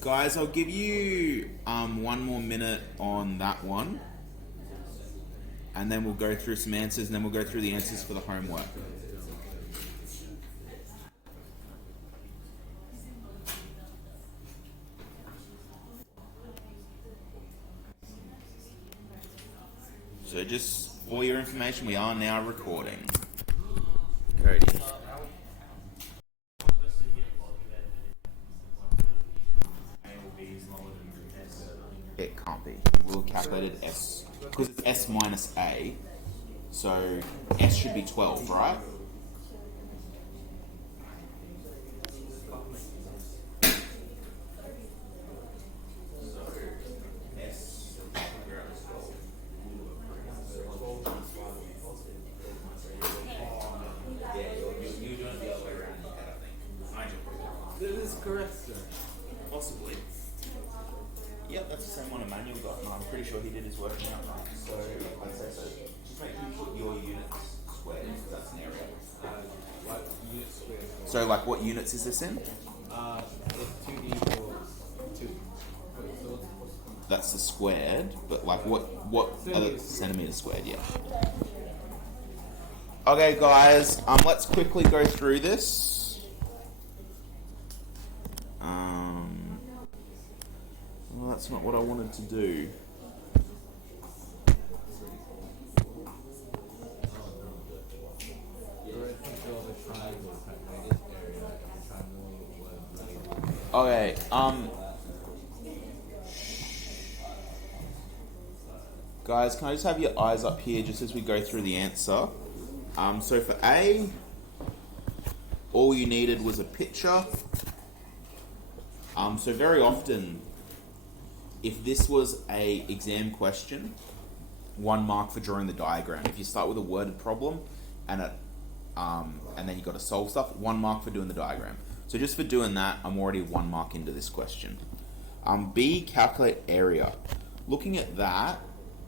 Guys, I'll give you one more minute on that one, and then we'll go through some answers, and then we'll go through the answers for the homework. So just for your information, we are now recording. Cody. It can't be. You will have calculated S, because it's S minus A, so S should be 12, right? This is correct, sir. Possibly. Yep, that's the same one Emmanuel got, and I'm pretty sure he did his working out right. So I'd say so. Just make sure you put your units squared, because that's an area. What unit square? So, like, what units is this in? If 2 equals 2. That's the squared, but like, what are the centimeters squared? Yeah. Okay, guys. Let's quickly go through this. Well, that's not what I wanted to do. Okay, guys, can I just have your eyes up here just as we go through the answer? So for A, all you needed was a picture. So very often, if this was a exam question, 1 mark for drawing the diagram. If you start with a worded problem and then you got to solve stuff, 1 mark for doing the diagram. So just for doing that, I'm already 1 mark into this question. B, calculate area. Looking at that,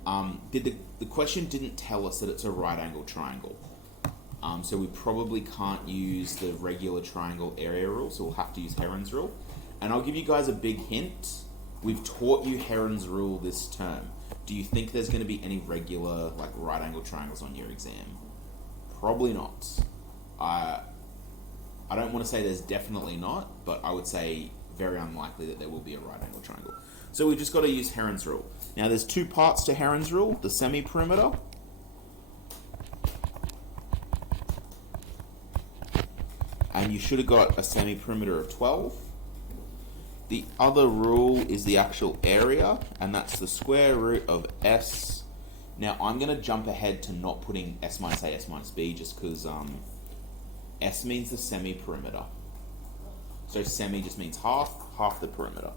the question didn't tell us that it's a right angle triangle. So we probably can't use the regular triangle area rule, so we'll have to use Heron's rule. And I'll give you guys a big hint. We've taught you Heron's rule this term. Do you think there's going to be any regular, like, right angle triangles on your exam? Probably not. I don't want to say there's definitely not, but I would say very unlikely that there will be a right angle triangle. So we've just got to use Heron's rule. Now there's 2 parts to Heron's rule, the semi-perimeter. And you should have got a semi-perimeter of 12. The other rule is the actual area, and that's the square root of S. Now I'm going to jump ahead to not putting S minus A, S minus B, just because S means the semi-perimeter. So semi just means half the perimeter.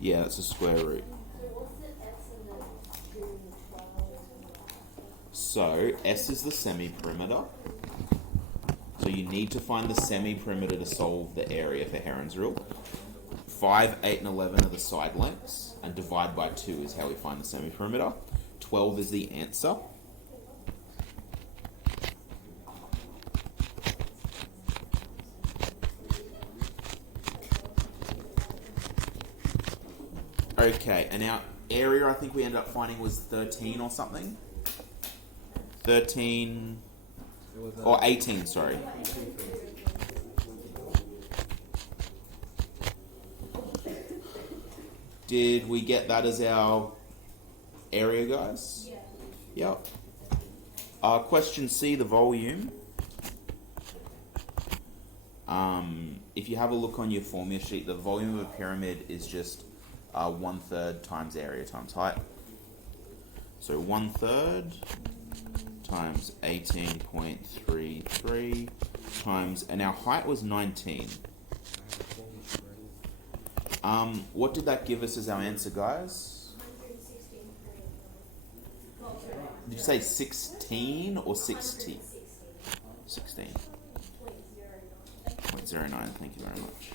Yeah, that's a square root. So S is the semi-perimeter. So you need to find the semi-perimeter to solve the area for Heron's rule. 5, 8, and 11 are the side lengths, and divide by 2 is how we find the semi-perimeter. 12 is the answer. Okay, and our area I think we ended up finding was 13 or something. 13 or 18, sorry. Did we get that as our area, guys? Yeah. Yep. Question C, the volume. If you have a look on your formula sheet, the volume of a pyramid is just 1/3 times area times height. So 1/3 times 18.33 times, and our height was 19. What did that give us as our answer, guys? Did you say 16 or 60? 16. 0.09, thank you very much.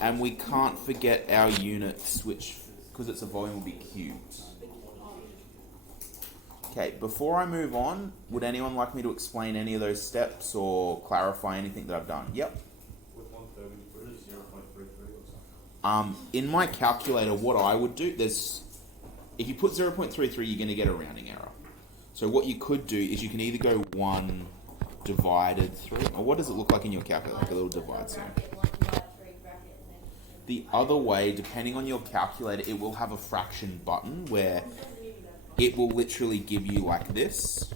And we can't forget our units, which because it's a volume, will be cubed. Okay, before I move on, would anyone like me to explain any of those steps or clarify anything that I've done? Yep. With 130, put it as 0.33 or something. In my calculator, what I would do, if you put 0.33, you're going to get a rounding error. So what you could do is you can either go 1 divided 3, or what does it look like in your calculator? Like a little divide sign. The other way, depending on your calculator, it will have a fraction button where it will literally give you like this,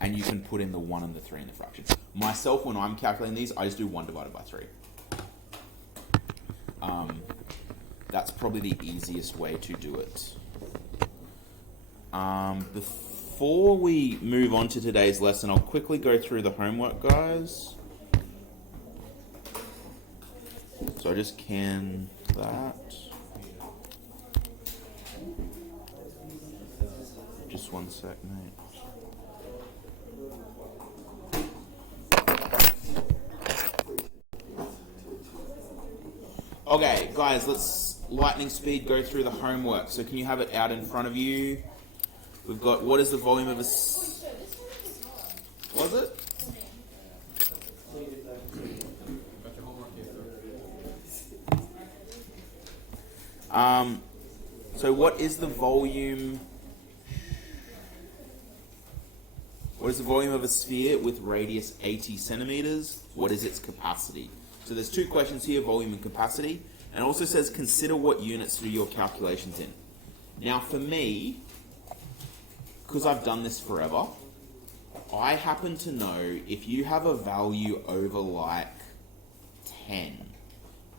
and you can put in the 1 and the 3 in the fraction. Myself, when I'm calculating these, I just do 1 divided by 3. That's probably the easiest way to do it. Before we move on to today's lesson, I'll quickly go through the homework, guys. So I just can that. Just one sec, mate. Okay, guys, let's lightning speed go through the homework. So can you have it out in front of you? We've got, what is the volume of a... Was it? So what is the volume... What is the volume of a sphere with radius 80 centimeters? What is its capacity? So there's two questions here, volume and capacity. And it also says, consider what units to do your calculations in. Now for me, because I've done this forever, I happen to know if you have a value over like 10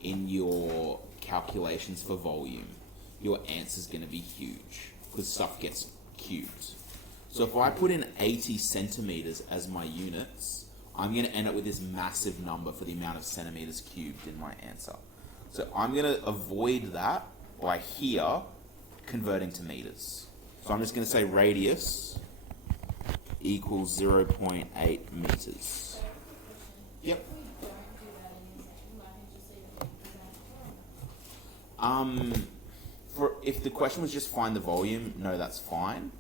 in your calculations for volume, your answer is going to be huge because stuff gets cubed. So if I put in 80 centimeters as my units, I'm going to end up with this massive number for the amount of centimeters cubed in my answer. So I'm going to avoid that by here converting to meters. So I'm just going to say radius equals 0.8 meters. Yep. If the question was just find the volume, no, that's fine.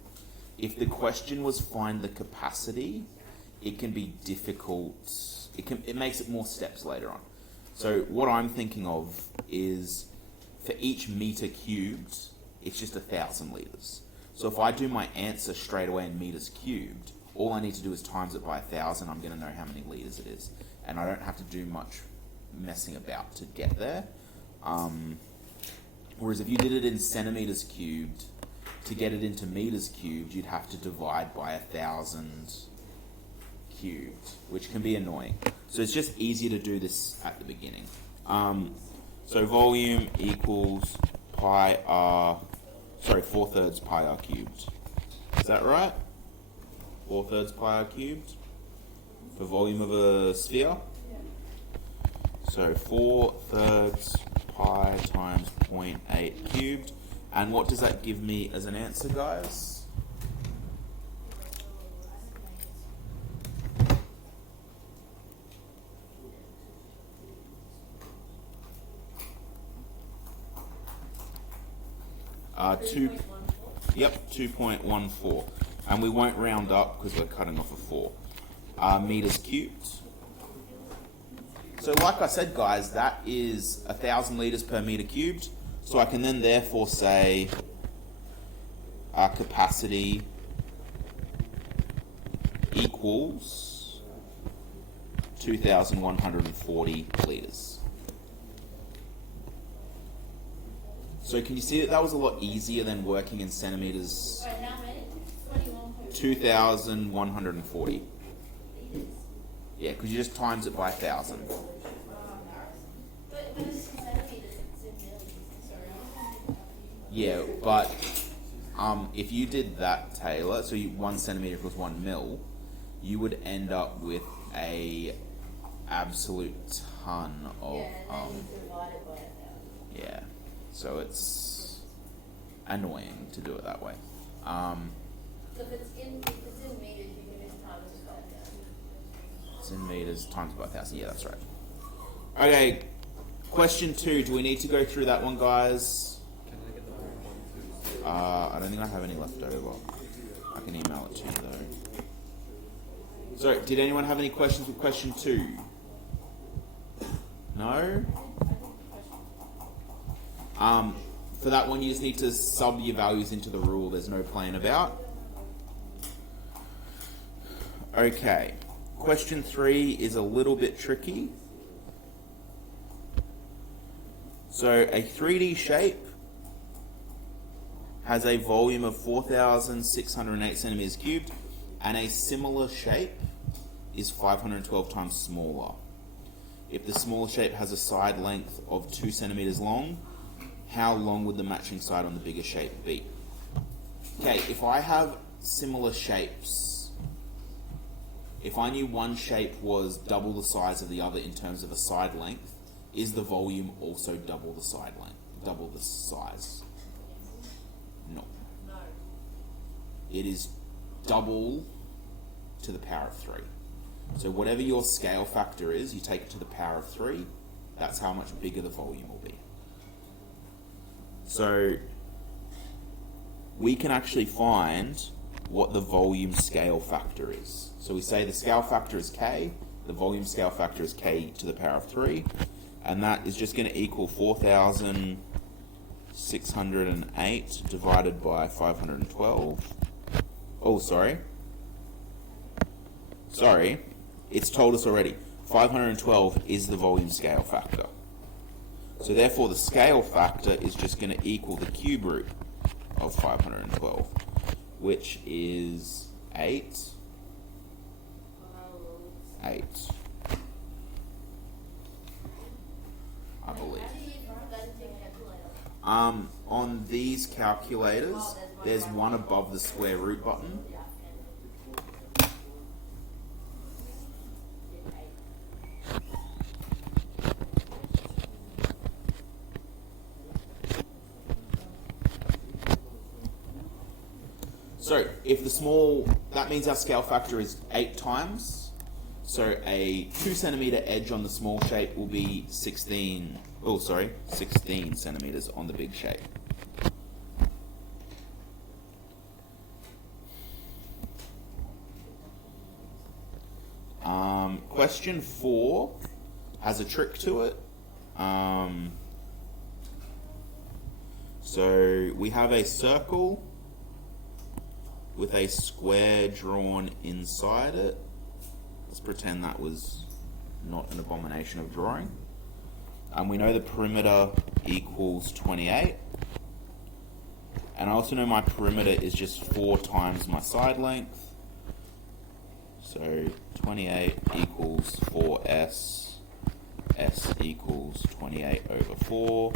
If the question was find the capacity, it can be difficult. It makes it more steps later on. So what I'm thinking of is for each meter cubed, it's just 1,000 liters. So if I do my answer straight away in meters cubed, all I need to do is times it by 1,000. I'm going to know how many liters it is, and I don't have to do much messing about to get there. Whereas if you did it in centimeters cubed, to get it into meters cubed, you'd have to divide by 1,000 cubed, which can be annoying. So it's just easier to do this at the beginning. So volume equals pi r, 4/3 pi r cubed. Is that right? 4/3 pi r cubed for volume of a sphere. So 4/3 pi times 0.8 cubed. And what does that give me as an answer, guys? Yep, 2.14. And we won't round up because we're cutting off a 4. Meters cubed. So like I said, guys, that is 1,000 liters per meter cubed. So I can then therefore say our capacity equals 2,140 liters. So can you see that was a lot easier than working in centimeters? 2,140. Yeah, because you just times it by 1,000. Yeah, but if you did that, Taylor, so 1 centimeter equals 1 mil, you would end up with a absolute ton of yeah. So it's annoying to do it that way. So if it's in meters, you can just times it by 1,000. It's in meters times by 1,000. Yeah, that's right. Okay, Question 2. Do we need to go through that one, guys? Can I get the root one too? I don't think I have any left over. I can email it to you though. So, did anyone have any questions with question 2? No? For that one, you just need to sub your values into the rule. There's no playing about. Okay. Question 3 is a little bit tricky. So, a 3D shape has a volume of 4,608 centimeters cubed, and a similar shape is 512 times smaller. If the smaller shape has a side length of 2 centimeters long, how long would the matching side on the bigger shape be? Okay, if I have similar shapes, if I knew one shape was double the size of the other in terms of a side length, is the volume also double the side length, double the size? No. No. It is double to the power of 3. So whatever your scale factor is, you take it to the power of 3, that's how much bigger the volume will be. So we can actually find what the volume scale factor is. So we say the scale factor is k, the volume scale factor is k to the power of 3, and that is just going to equal 4,608 divided by 512. Oh, sorry, it's told us already. 512 is the volume scale factor. So therefore the scale factor is just going to equal the cube root of 512, which is 8. I believe. On these calculators, there's one above the square root button. So if the small, that means our scale factor is 8 times. So a 2 centimeter edge on the small shape will be 16 centimeters on the big shape. Question 4 has a trick to it. So we have a circle with a square drawn inside it. Let's pretend that was not an abomination of drawing. And we know the perimeter equals 28. And I also know my perimeter is just 4 times my side length. So 28 equals 4s. S equals 28 over 4,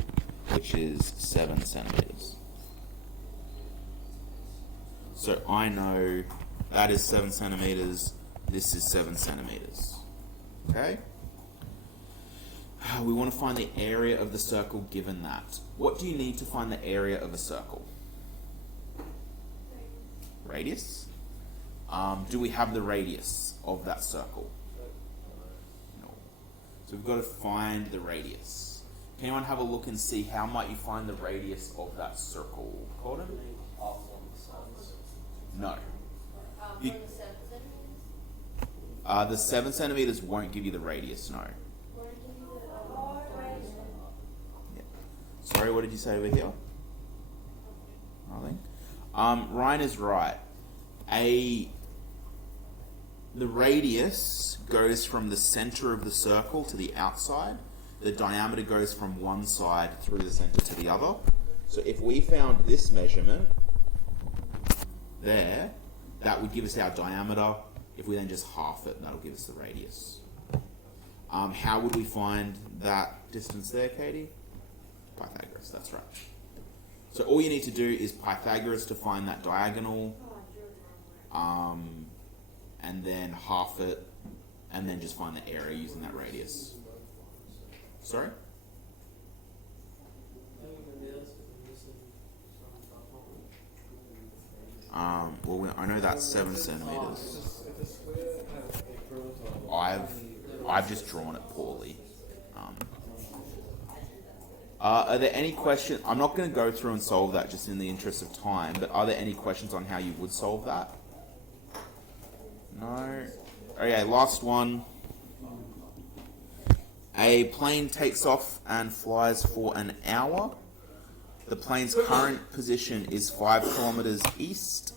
which is 7 centimeters. So I know that is 7 centimeters. This is 7 centimeters. Okay? We want to find the area of the circle given that. What do you need to find the area of a circle? Radius? Do we have the radius of that circle? No. So we've got to find the radius. Can anyone have a look and see how might you find the radius of that circle? Gordon? No. You, the 7 centimeters won't give you the radius, no. Yeah. Sorry, what did you say over here? Nothing. Ryan is right. The radius goes from the center of the circle to the outside. The diameter goes from one side through the center to the other. So if we found this measurement there, that would give us our diameter. If we then just half it, that'll give us the radius. How would we find that distance there, Katie? Pythagoras, that's right. So all you need to do is Pythagoras to find that diagonal, and then half it, and then just find the area using that radius. Sorry? Well, I know that's 7 centimeters. I've just drawn it poorly. Are there any questions? I'm not going to go through and solve that just in the interest of time, but are there any questions on how you would solve that? No? Okay, last one. A plane takes off and flies for an hour. The plane's current position is 5 kilometers east,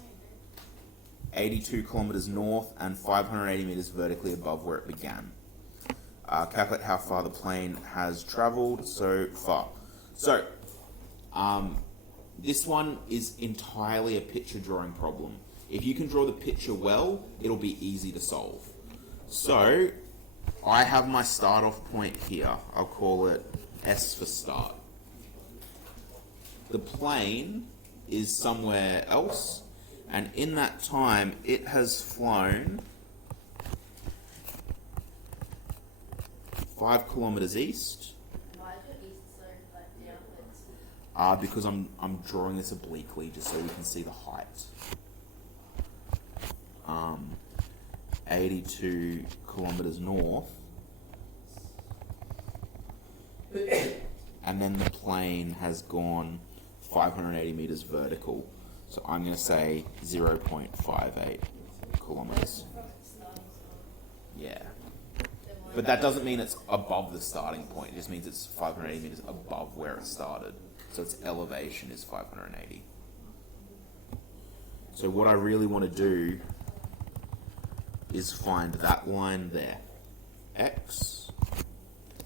82 kilometers north, and 580 meters vertically above where it began. Calculate how far the plane has traveled so far. So, this one is entirely a picture drawing problem. If you can draw the picture well, it'll be easy to solve. So, I have my start off point here. I'll call it S for start. The plane is somewhere else, and in that time, it has flown 5 kilometers east. Why is your east so like downwards? Because I'm drawing this obliquely just so we can see the height. 82 kilometers north. And then the plane has gone 580 meters vertical. So I'm going to say 0.58 kilometers. Yeah. But that doesn't mean it's above the starting point. It just means it's 580 meters above where it started. So its elevation is 580. So what I really want to do is find that line there. X.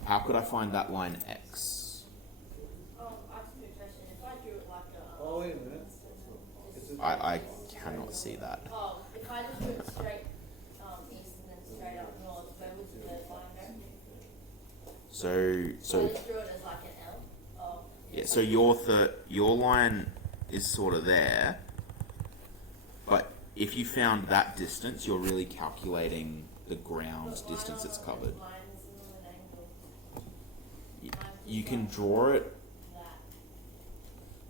How could I find that line X? Ask me a question. If I drew it like a... Oh, wait a minute. I cannot see that. if I just drew it straight east and then straight up north, where would the third line go? So I just drew it as like an L. yeah. So your line is sort of there, but if you found that distance, you're really calculating the ground's distance it's covered. You can draw it.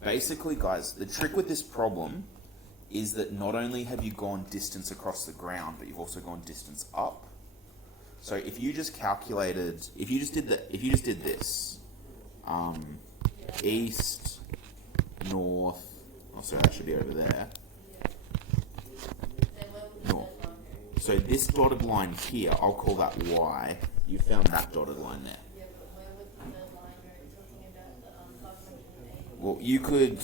Basically, guys, the trick with this problem is that not only have you gone distance across the ground, but you've also gone distance up. So if you just calculated, if you just did this, east, north, oh sorry, that should be over there. North. So this dotted line here, I'll call that Y. You found that dotted line there. Yeah, but where would the third line go? Talking about the 580. Well, you could.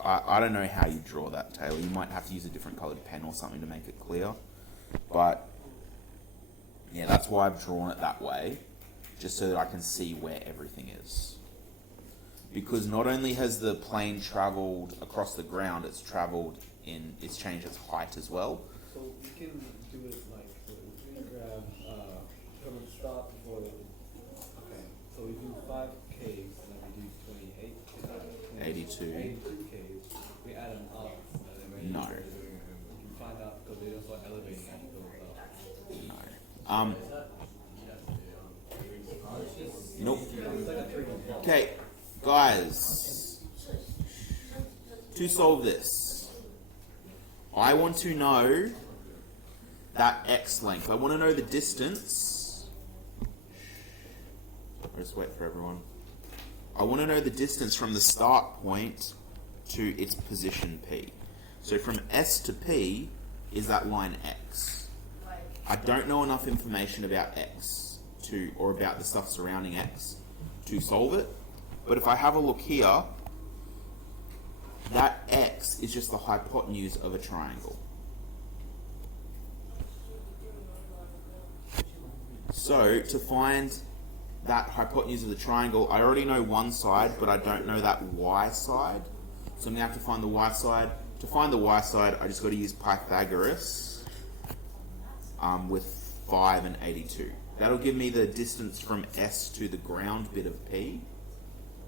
I don't know how you draw that, Taylor. You might have to use a different coloured pen or something to make it clear. But yeah, that's why I've drawn it that way, just so that I can see where everything is. Because not only has the plane travelled across the ground, it's changed its height as well. So we can do it like, so we can grab, from the start before the, okay, so we do 5 Ks, and then we do 28, 82. 82 Ks, we add them up, and then we No. can find out, because they also elevating as it goes up. No. Nope. It's like a 3 Okay, guys. To solve this, I want to know that x length. I want to know the distance. I'll just wait for everyone. I want to know the distance from the start point to its position P. So from S to P is that line X. I don't know enough information about X or about the stuff surrounding X to solve it. But if I have a look here, that X is just the hypotenuse of a triangle. So to find that hypotenuse of the triangle, I already know one side, but I don't know that Y side. So I'm going to have to find the Y side. To find the Y side, I just got to use Pythagoras with 5 and 82. That'll give me the distance from S to the ground bit of P.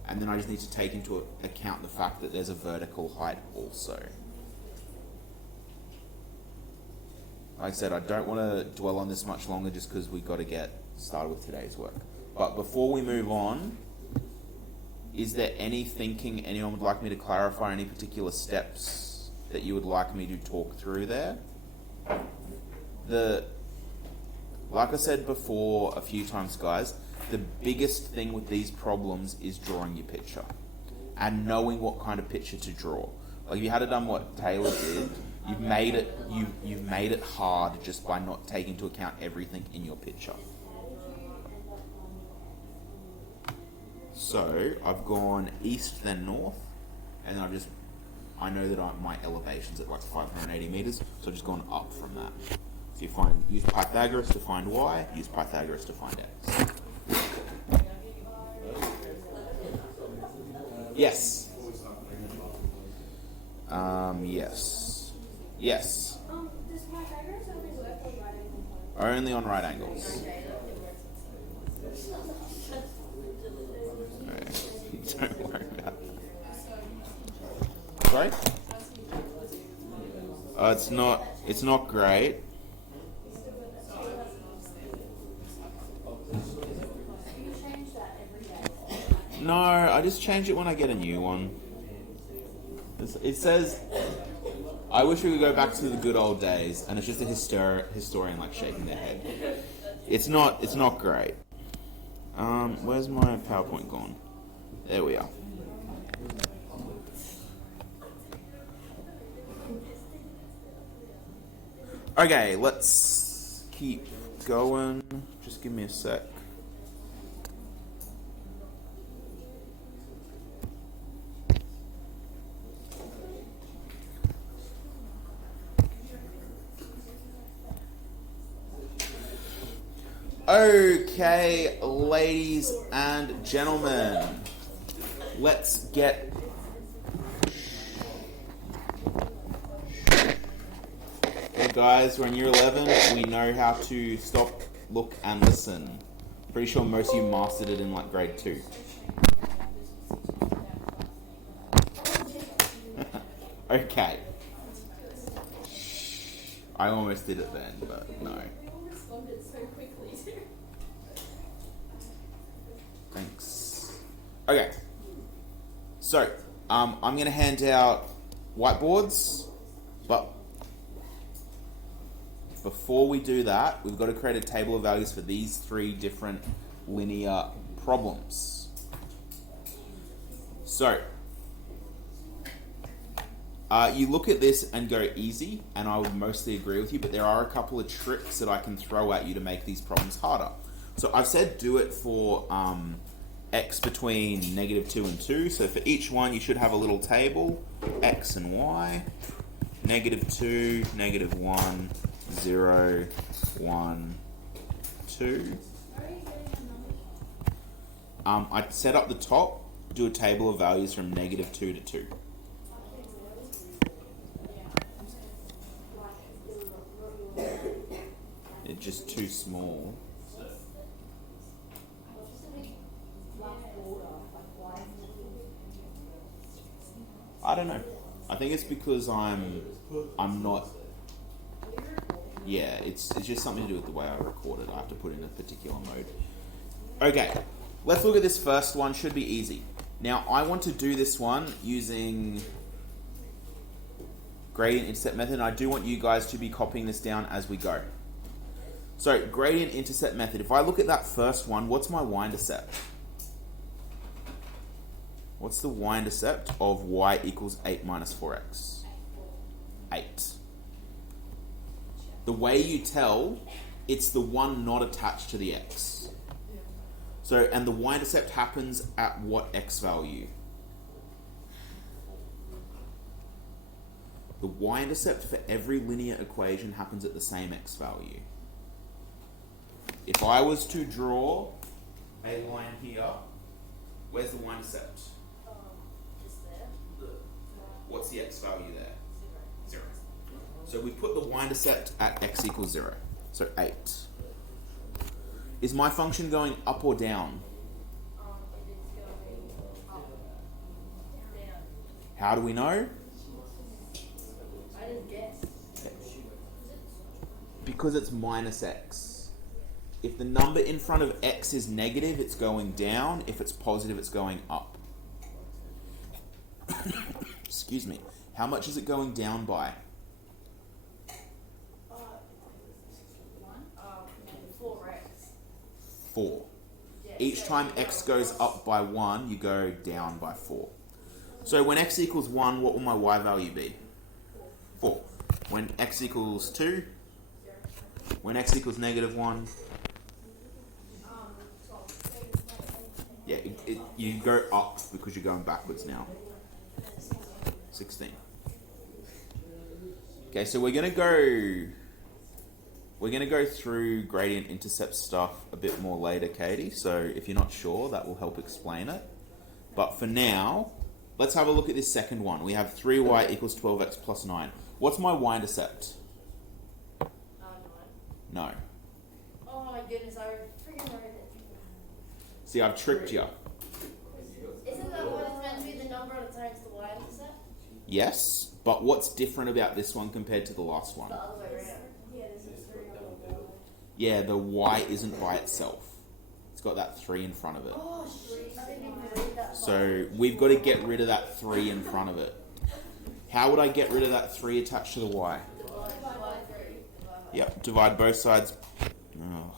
And then I just need to take into account the fact that there's a vertical height also. Like I said, I don't want to dwell on this much longer just because we've got to get started with today's work. But before we move on, is there any thinking anyone would like me to clarify, any particular steps that you would like me to talk through there? Like I said before a few times, guys, the biggest thing with these problems is drawing your picture and knowing what kind of picture to draw. Like if you had done what Taylor did, you've made it hard just by not taking into account everything in your picture. So I've gone east then north, and I know that my elevation's at like 580 meters, so I've just gone up from that. So use Pythagoras to find y, use Pythagoras to find x. Yes. Yes. Yes. Does Pythagoras only work on right angles? Only on right angles. Alright, don't worry about that. Sorry? It's not great. No, I just change it when I get a new one. It says, I wish we could go back to the good old days, and it's just a historian like shaking their head. It's not great. Where's my PowerPoint gone? There we are. Okay, let's keep going. Just give me a sec. Okay, ladies and gentlemen, let's get... Hey guys, we're in year 11, we know how to stop, look and listen. Pretty sure most of you mastered it in like grade 2. Okay. I almost did it then, but no. Thanks. Okay. So, I'm going to hand out whiteboards, but before we do that, we've got to create a table of values for these 3 different linear problems. So, you look at this and go easy, and I would mostly agree with you, but there are a couple of tricks that I can throw at you to make these problems harder. So I've said do it for x between -2 and 2. So for each one, you should have a little table, x and y, -2, -1, 0, 1, 2. I'd set up the top, do a table of values from -2 to 2. It's just too small. I don't know. I think it's because I'm not. Yeah, it's just something to do with the way I record it. I have to put it in a particular mode. Okay, let's look at this first one. Should be easy. Now I want to do this one using gradient intercept method, and I do want you guys to be copying this down as we go. So gradient intercept method. If I look at that first one, what's my y-intercept? What's the y-intercept of y equals 8 minus 4x? 8. The way you tell, it's the one not attached to the x. So, and the y-intercept happens at what x value? The y-intercept for every linear equation happens at the same x value. If I was to draw a line here, where's the y-intercept? What's the x value there? 0. So we put the y-intercept at x equals 0. So 8. Is my function going up or down? It is going up, down. How do we know? I didn't guess. Because it's minus x. If the number in front of x is negative, it's going down. If it's positive, it's going up. Excuse me. How much is it going down by? 4x. 4. Yeah. each time x goes up by 1, you go down by 4. So when x equals 1, what will my y value be? 4. When x equals 2, when x equals negative 1, yeah, you go up because you're going backwards now. 16. Okay, so we're gonna go through gradient intercept stuff a bit more later, Katie. So if you're not sure, that will help explain it. But for now, let's have a look at this second one. We have 3y equals 12x plus 9. What's my y-intercept? No. Oh my goodness, I freaking heard it. See, I've tricked you. Isn't that what it's meant to be, the number times the y-intercept? Yes, but what's different about this one compared to the last one? The other way around. Yeah, this is 3 Yeah, the y isn't by itself. It's got that 3 in front of it. Oh, shit. I didn't even read that. So we've got to get rid of that 3 in front of it. How would I get rid of that 3 attached to the y? Divide by 3. Yep, divide both sides. Ugh.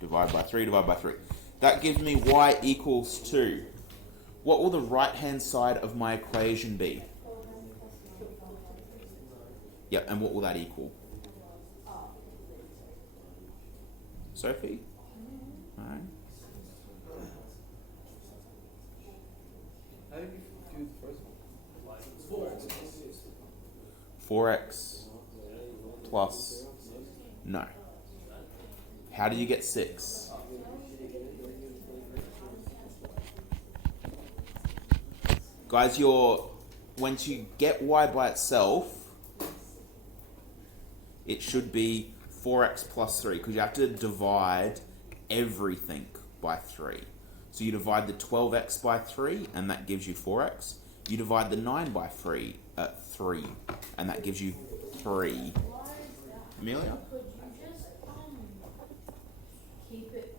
Divide by 3, divide by 3. That gives me y equals 2. What will the right-hand side of my equation be? Yep, and what will that equal? Sophie? Alright. How did you do the first one? 4x plus... No. How do you get 6? Guys, once you get y by itself, it should be 4x plus 3, because you have to divide everything by 3. So you divide the 12x by 3, and that gives you 4x. You divide the 9 by 3 at 3, and that gives you 3. Amelia? Could you just keep it?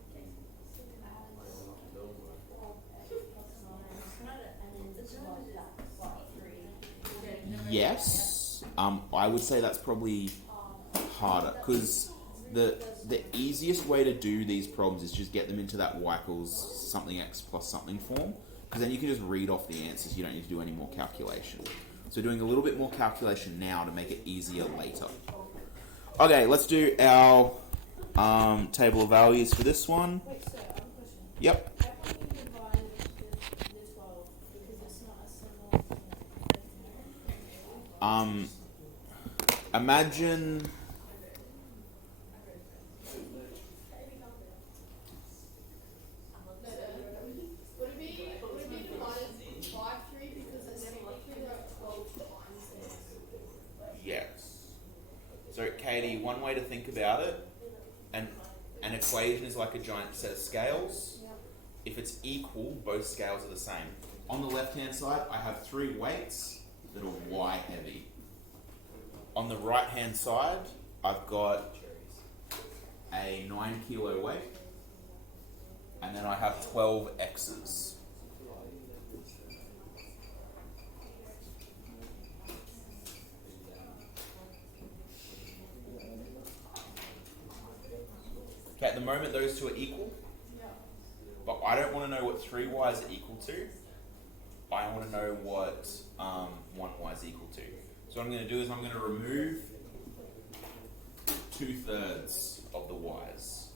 Yes. I would say that's probably harder, because the easiest way to do these problems is just get them into that y equals something x plus something form, because then you can just read off the answers. You don't need to do any more calculation. So doing a little bit more calculation now to make it easier later. Okay, let's do our table of values for this one. Wait, sir, I have a question. Yep. How come you divided the 12? Because it's not a similar. Imagine. Would it be divided by 3 because it's technically like 12 times this? Yes. So, Katie, one way to think about it, an equation is like a giant set of scales. If it's equal, both scales are the same. On the left-hand side, I have 3 weights that are y heavy. On the right-hand side, I've got a 9 kilo weight, and then I have 12 x's. Okay, at the moment those two are equal, but I don't want to know what 3y's are equal to. I want to know what 1y is equal to. So what I'm going to do is I'm going to remove 2/3 of the y's.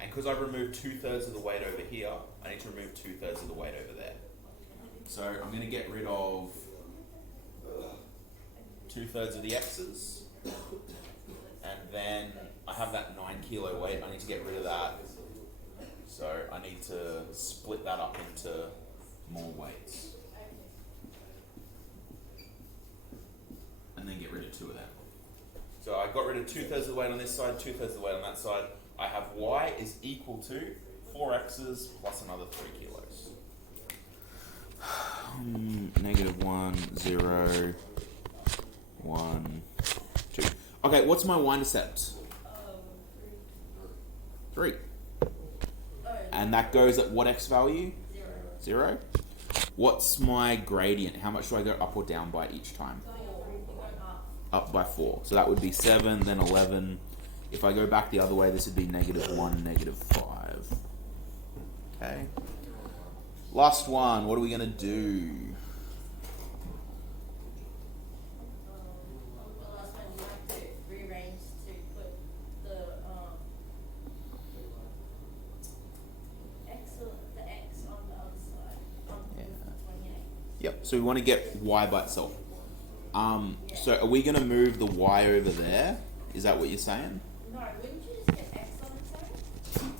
And because I've removed 2/3 of the weight over here, I need to remove 2/3 of the weight over there. So I'm going to get rid of 2/3 of the x's. And then I have that 9 kilo weight. I need to get rid of that. So I need to split that up into more weights. And then get rid of 2 of them. So I got rid of 2/3 of the weight on this side, 2/3 of the weight on that side. I have y is equal to 4 x's plus another 3 kilos. -1, 0, 1, 2. Okay, what's my y-intercept? 3. And that goes at what x value? 0. What's my gradient? How much do I go up or down by each time? Up by 4. So that would be 7, then 11, If I go back the other way, this would be -1, -5. Okay. Last one. What are we going to do? The last one, you have to rearrange to put the X on the other side, on Yeah. 28. Yep. So we want to get y by itself. So are we going to move the y over there? Is that what you're saying? No, wouldn't you just get X on its own?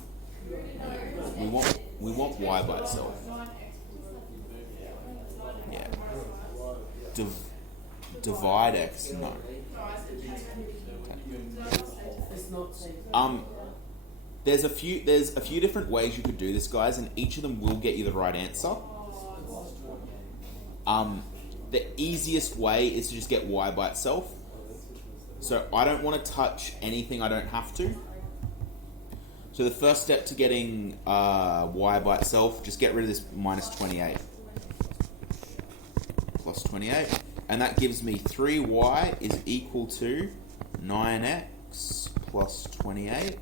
We want y by itself. Yeah. Divide x. No. There's a few different ways you could do this, guys, and each of them will get you the right answer. The easiest way is to just get y by itself. So I don't want to touch anything I don't have to. So the first step to getting y by itself, just get rid of this -28. Plus 28. And that gives me 3y is equal to 9x plus 28.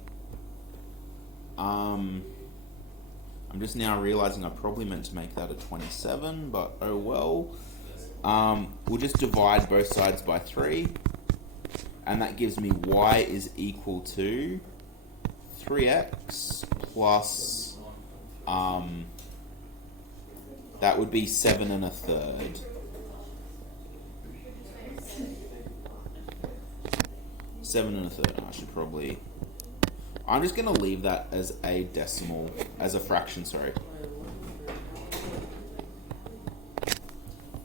I'm just now realizing I probably meant to make that a 27, but oh well. We'll just divide both sides by 3. And that gives me y is equal to 3x plus, that would be 7 1/3. 7 1/3. I should probably... I'm just going to leave that as a decimal, as a fraction, sorry.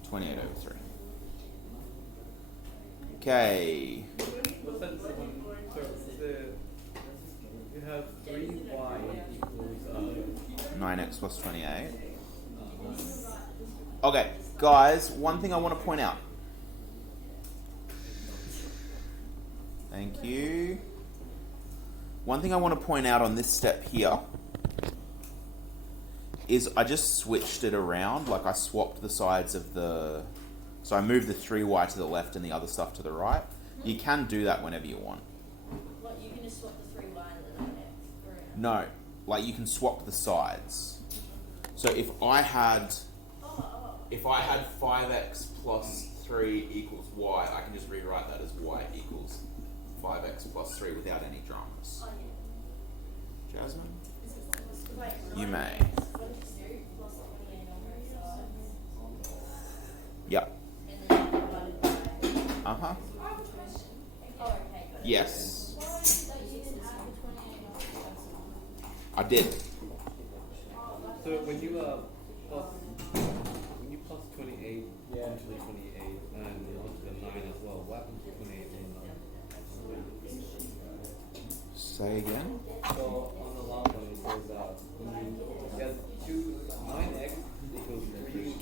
28 over 3. Okay. What's that? So you have 3y equals 9x plus 28. Okay, guys, one thing I want to point out. Thank you. One thing I want to point out on this step here is I just switched it around, like I swapped the sides of the... So I moved the 3y to the left and the other stuff to the right. You can do that whenever you want. What, you can just swap the 3y and the 9x around? No, like you can swap the sides. So if I had 5x plus 3 equals y, I can just rewrite that as y equals 5x plus 3 without any dramas. Oh, yeah. Jasmine? Wait, You may. what did you do? Plus 28 on both sides. Yep. And then you divided by... Uh-huh. Oh, okay, got it. Yes. I did. so when you plus 28 onto the 28 and onto the 9 as well, what happens to 28 and 9? Say again? So on the long one it says when you get 9x equals 3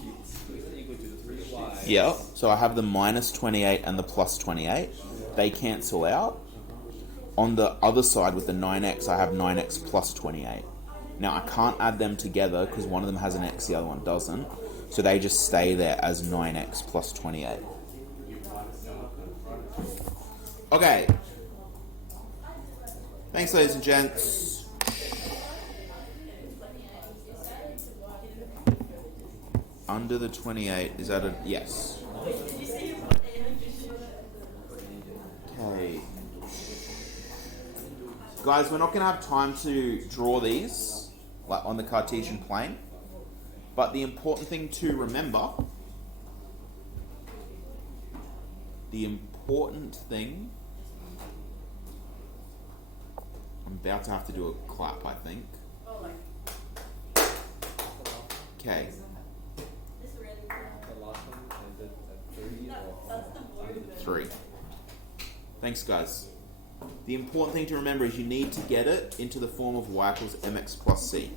is equal to 3y. Yeah. So I have the minus 28 and the plus 28. They cancel out. On the other side with the 9x, I have 9x plus 28. Now I can't add them together because one of them has an x, the other one doesn't. So they just stay there as 9x plus 28. Okay. Thanks, ladies and gents. Under the 28, is that a... Yes. Okay. Guys, we're not going to have time to draw these, like on the Cartesian plane. But the important thing to remember... I'm about to have to do a clap, I think. Okay. The last one is it at 3 or 3. Thanks, guys. The important thing to remember is you need to get it into the form of y equals mx plus c.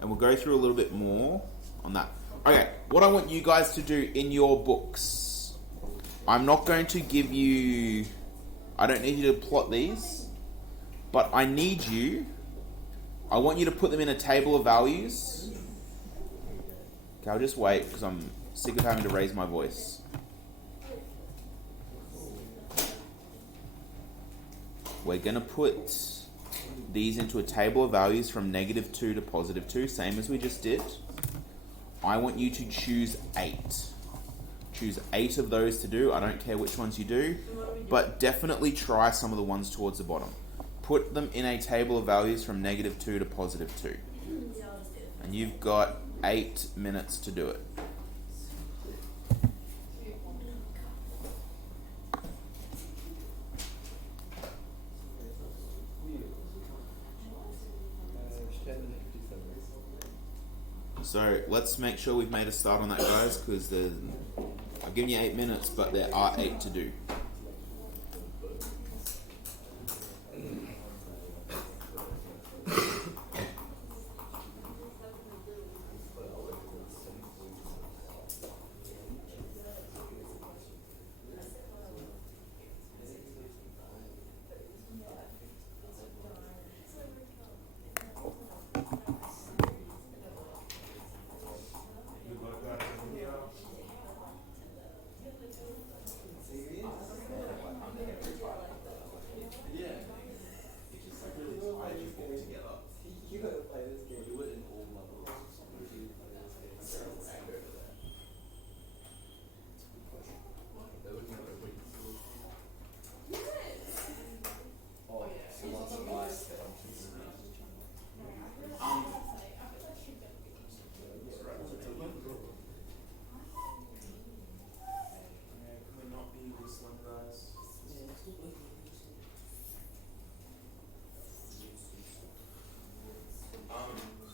And we'll go through a little bit more on that. Okay, what I want you guys to do in your books, I'm not going to give you... I don't need you to plot these, but I want you to put them in a table of values. Okay, I'll just wait because I'm sick of having to raise my voice. we're going to put these into a table of values from -2 to +2, same as we just did. I want you to choose 8. Choose 8 of those to do. I don't care which ones you do, but definitely try some of the ones towards the bottom. Put them in a table of values from -2 to +2. And you've got 8 minutes to do it. So let's make sure we've made a start on that, guys, because I've given you 8 minutes, but there are 8 to do.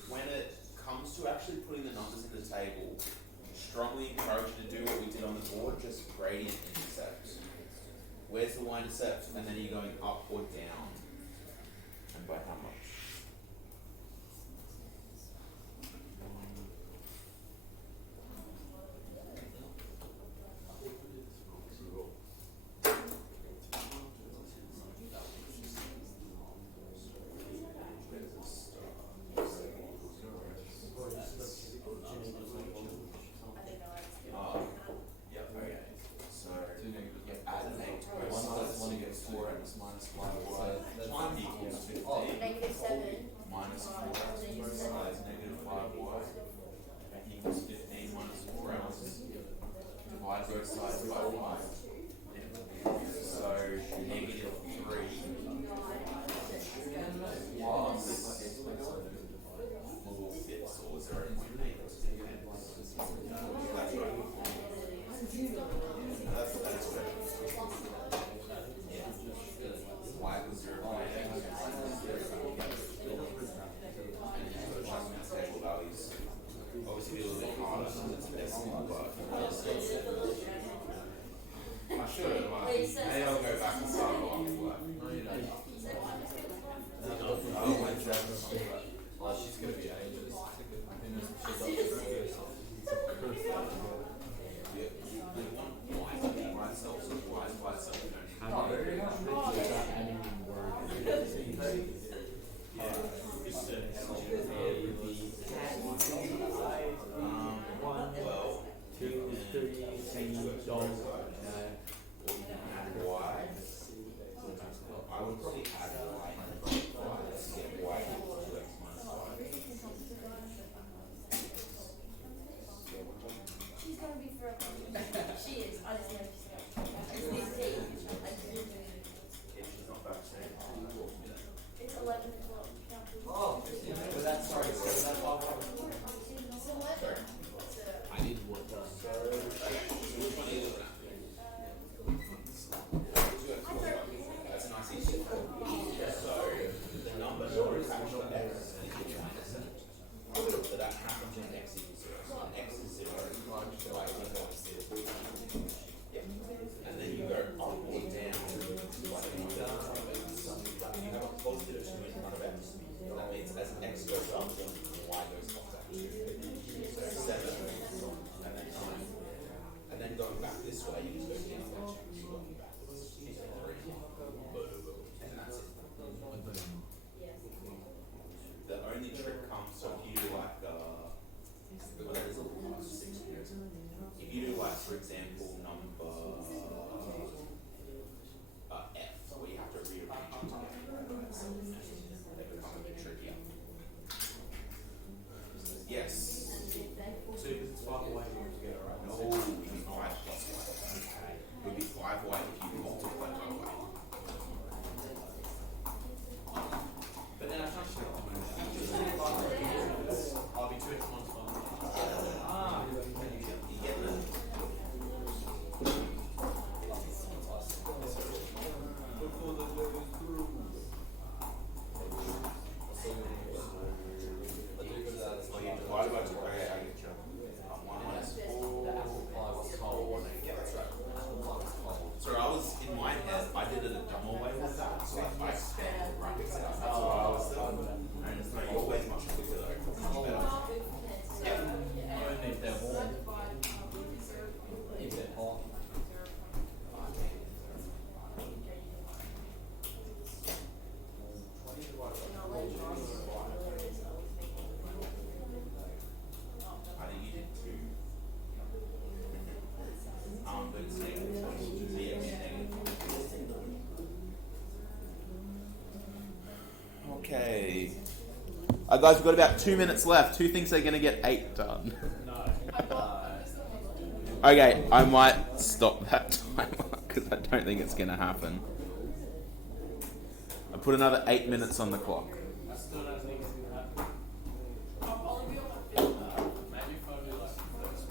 When it comes to actually putting the numbers in the table, strongly encourage you to do what we did on the board, just gradient intercept. Where's the y-intercept? And then you're going up or down. And by how much? Yes. So if it's 5 away, you have to get it right. No, it would be 5 plus 1. Okay. It would be 5 away if you multiply by away. But then I can't show it. I'll be 2 extra ones. Ah, You get the Before the goes through. oh, you divide by 2. Okay, I get you. 1 minus 4. Sorry, I was in my head. I did it a dumb way with that, so I expanded the brackets out. That's what I was doing. And it's not your way's much quicker though. Much better. Yeah. I don't need that wall. If they're hot. I think you did 2. But it's negative. So yeah, it's negative. Okay. Guys, we've got about 2 minutes left. Who thinks they're going to get 8 done? Okay, I might stop that timer because I don't think it's going to happen. I put another 8 minutes on the clock. I still don't think it's gonna happen. Maybe if I do like first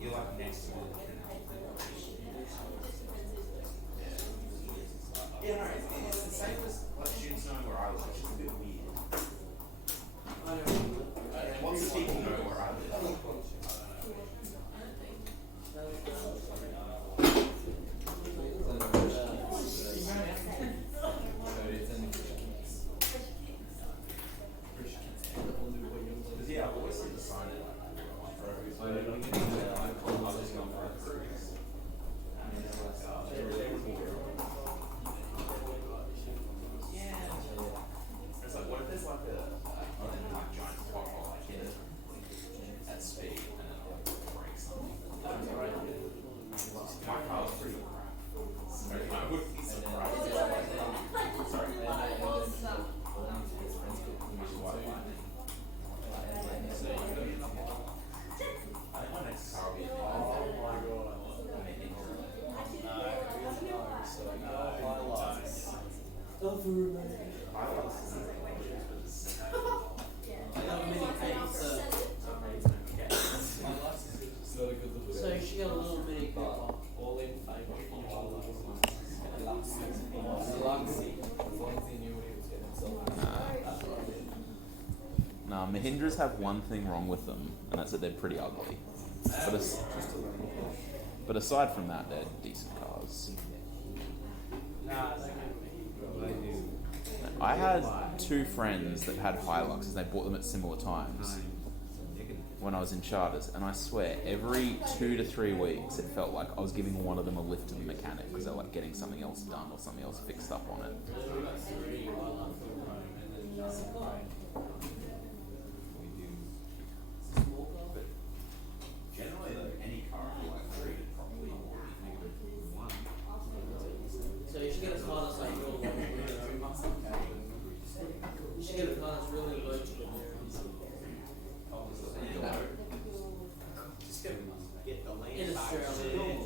You're like next to it. Yeah, no, it's the same as like students knowing where I live, which is a bit weird. And lots of people know where I live. Because yeah, I've always seen the sign at like I'll just go for a cruise. It's like, what if there's like a giant pothole like hit it at speed and then like breaks something? My car was pretty crap. I would be surprised. Sorry. I think my next car will be a So she got a little mini car. all in favour of Nah, Mahindras have one thing wrong with them, and that's that they're pretty ugly. But aside from that, they're decent cars. I had 2 friends that had Hiluxes. They bought them at similar times when I was in charters, and I swear every 2 to 3 weeks it felt like I was giving one of them a lift to the mechanic because they're like getting something else done or something else fixed up on it. But generally, like any car, like treated properly, So you should get a car that's like real low. You should get a car that's really low to the Just get the land. in Australia.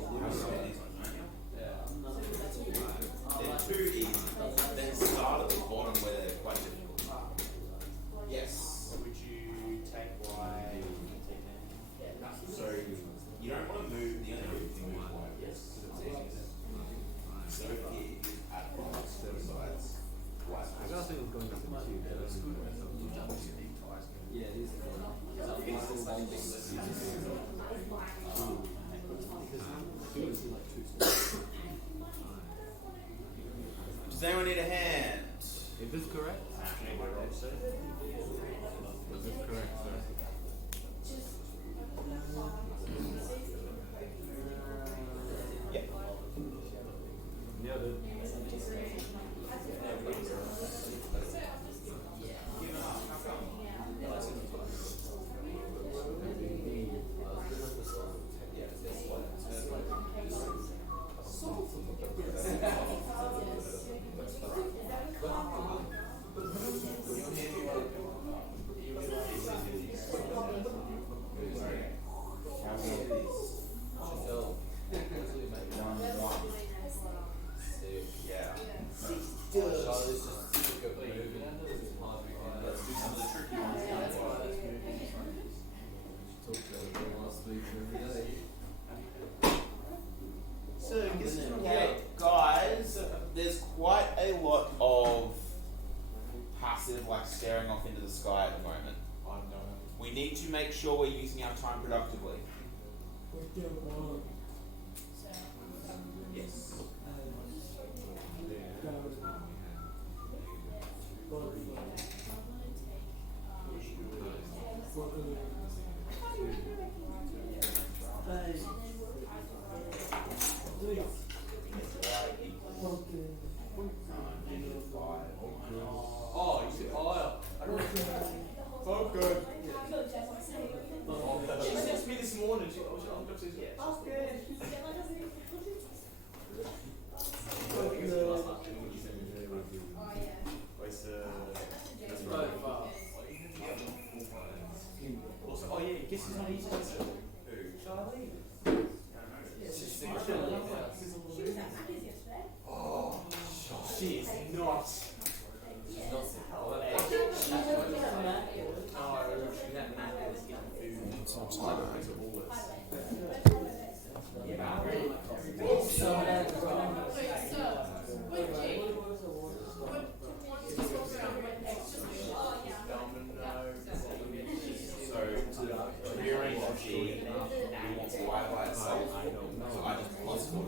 they're too easy. Then start at the bottom where they're quite difficult. Yes. Would you take Y? So you don't want to move. The only move you move like this. So here you add box to the sides. Twice. I don't think it's going to be too bad. Yeah, it is. Does anyone need a hand? Is this correct? Is this correct, sir? Yeah. Yeah, sky at the moment. We need to make sure we're using our time productively. Yes. Oh, you said, oh, I don't know. So good. She texted me this morning. She was upstairs. Yeah. Okay. That's right. Also, oh yeah, guess who's not easy to say? Charlie. Oh, she is not. She's not sick. No, she had matters getting food.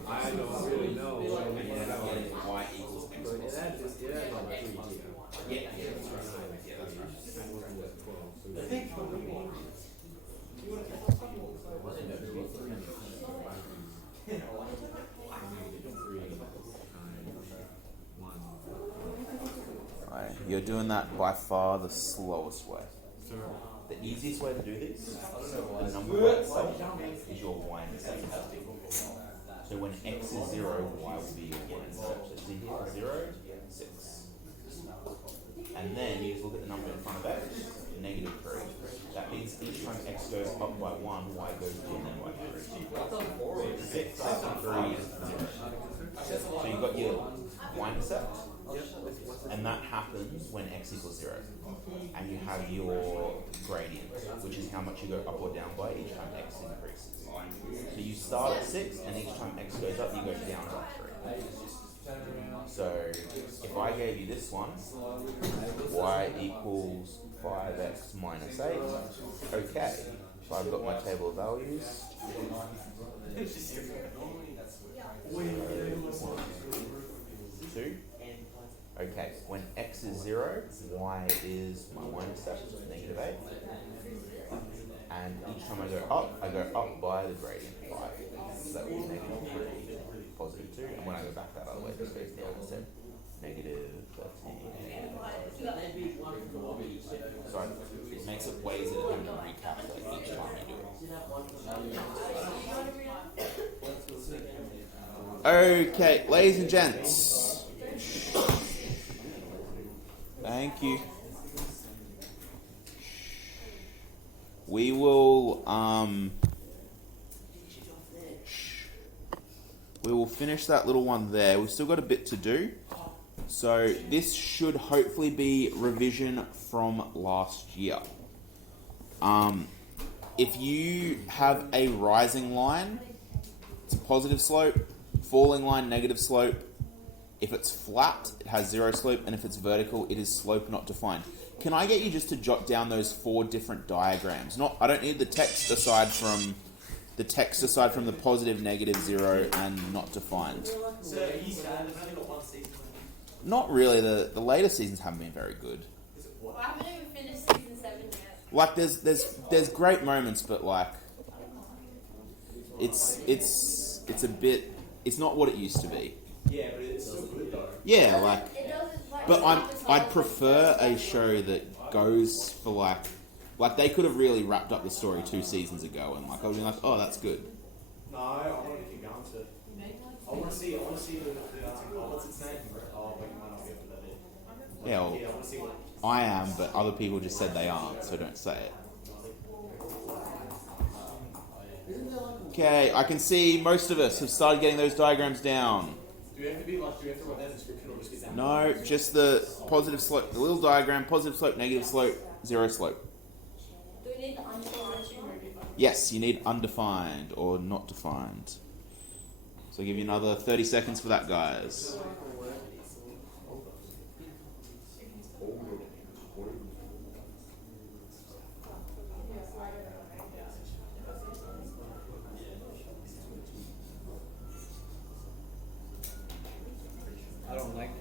I don't really know. And you end up getting y equals x plus That is, yeah, yeah, that's right. Yeah, that's right. Right, you're doing that by far the slowest way. The easiest way to do this, the number by itself, is your y-intercept. So when x is 0, y will be your y-intercept. So z equals 0, 6. And then you just look at the number in front of x, negative 3. That means each time x goes up by 1, y goes down by 3. 6 and 3 is 0. So you've got your y-intercept. And that happens when x equals 0. And you have your gradient, which is how much you go up or down by each time x increases. So you start at 6, and each time x goes up, you go down by 3. So if I gave you this one, y equals 5x minus 8, okay. So I've got my table of values. 2. Okay, when x is 0, y is my y-intercept, negative 8. And each time I go up by the gradient 5. So that will be negative 3, positive 2. And when I go back that other way, it just goes down instead. Negative 13, negative 5. So it makes it way easier than having to recalculate each time you do it. Okay, ladies and gents. Thank you. We will finish that little one there. We've still got a bit to do. So this should hopefully be revision from last year. If you have a rising line, it's a positive slope, falling line, negative slope. If it's flat, it has 0 slope, and if it's vertical, it is slope not defined. Can I get you just to jot down those 4 different diagrams? I don't need the text aside from the positive, negative, 0, and not defined. So are you sad? I've only got one season. Not really. The later seasons haven't been very good. Well, I haven't even finished season 7 yet. Like there's great moments, but like it's a bit. It's not what it used to be. Yeah, but it's still good though. Yeah, like. It doesn't, like, But it's I'd prefer a show that goes for like they could have really wrapped up the story 2 seasons ago, and like I would be like, oh, that's good. No, I want to keep going to it. I want to see the what's its name? Oh, but you might not be able to that. Yeah, well, Yeah, I want to see what. I am, but other people just said they aren't, so don't say it. Okay, I can see most of us have started getting those diagrams down. Do we have to write that in the description or just get that? No, just the positive slope, the little diagram, positive slope, negative slope, 0 slope. Do we need the undefined? Yes, you need undefined or not defined. So I'll give you another 30 seconds for that, guys.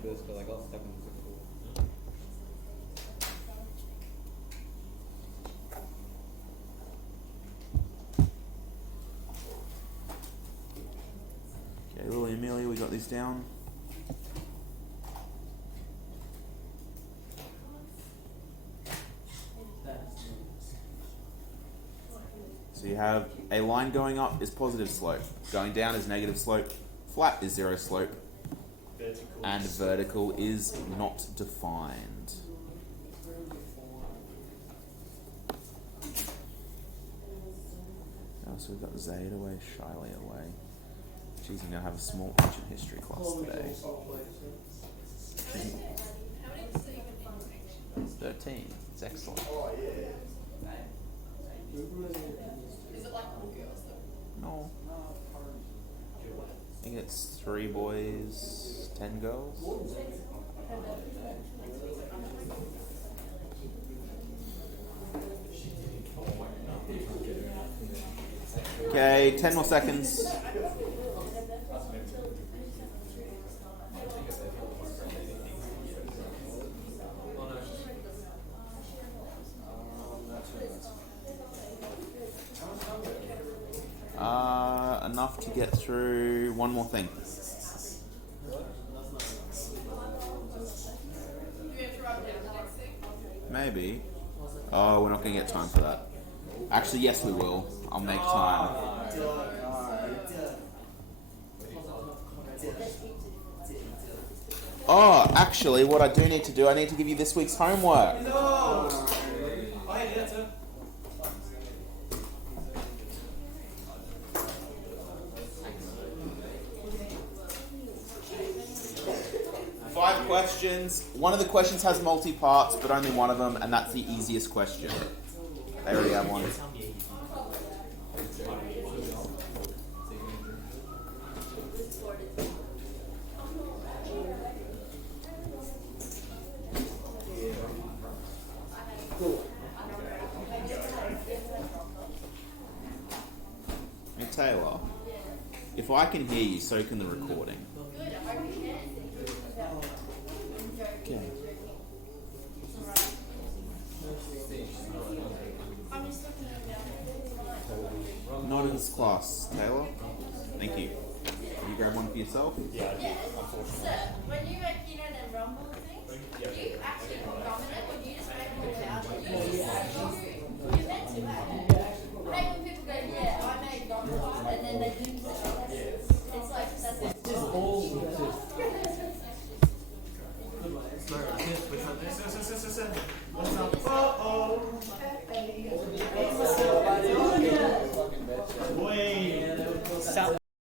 this, but like I'll step into the pool. Okay, Lily Amelia, we got this down. So you have a line going up is positive slope, going down is negative slope, flat is zero slope, Vertical. and vertical is not defined. Oh, so we've got Zaid away, Shiley away. Jeez, I'm going to have a small ancient history class today. 13. It's excellent. Oh, yeah. Is it like all girls though? No. I think it's 3 boys, 10 girls. Okay, 10 more seconds. Enough to get through one more thing. Do we have to write down the next thing? Maybe. Oh, we're not going to get time for that. Actually, yes, we will. I'll make time. Oh, actually, what I do need to do, I need to give you this week's homework. No! Oh, hey, yeah, sir. 5 questions. One of the questions has multi-parts, but only one of them, and that's the easiest question. They already have one. Hey, Taylor, if I can hear you, so can the recording. Okay. Not in this class, Taylor. Thank you. Can you grab one for yourself? Yeah, I do. Sir, when you make, you know, them rumble things, do you actually drum in it, or do you just make it all out? You're meant to, eh? I hate when people go, yeah, I made rumble, and then they do the